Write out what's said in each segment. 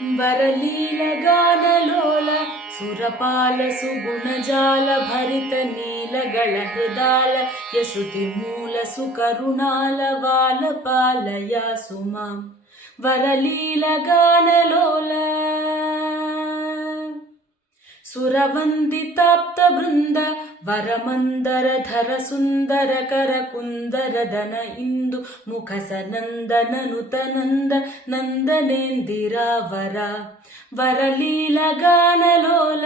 वरलीलगानलोल सुरपाल सुगुणजाल भरित नीलगळ हृदाल यश्रुतिमूल सुकरुणाल वाल पालया सुमां वरलीलगानलोल सुरवन्दिताप्त वृन्द वरमन्दरधर सुन्दर कर कुन्दर दन इंदु मुख सनन्दन नुतनन्द नन्दनेन्दिरावर वरलीलगानलोल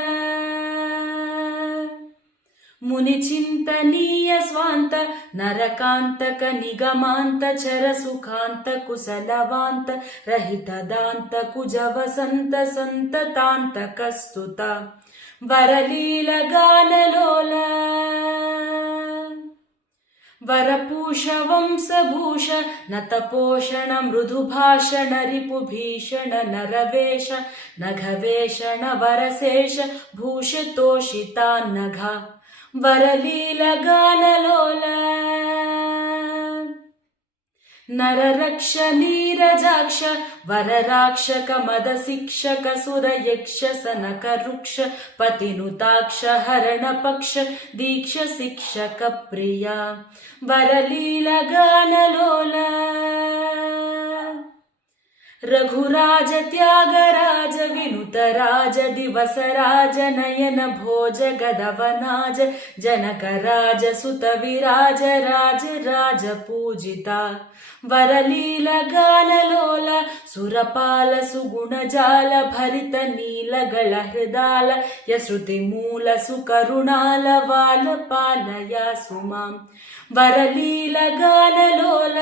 मुनिचिन्तनीय स्वान्त नरकान्तक निगमान्त चर सुखान्त कुशलवान्त रहितदान्त कुज वसन्त सन्ततान्त कस्तुता वरलीलगानलोल वरपूषवंशभूष नतपोषण मृदुभाषण रिपुभीषण नरवेश नघवेषण वरशेष भूषतोषितान्नघा वरलीलगानलोल नररक्ष नीरजाक्ष वरराक्षक मदशिक्षक सुरयक्ष सनक रुक्ष पतिनुताक्ष हरणपक्ष दीक्ष शिक्षक प्रिया वरलीलगानलोल रघुराज त्यागराज विनुतराज दिवसराज नयन भोज गदवनाज जनकराज सुतविराज राज राज पूजिता वरलीलगानलोल सुरपाल सुगुणजाल भरित नीलगळ हृदाल यश्रुतिमूल सुकरुणाल वाल पालया सुमां वरलीलगानलोल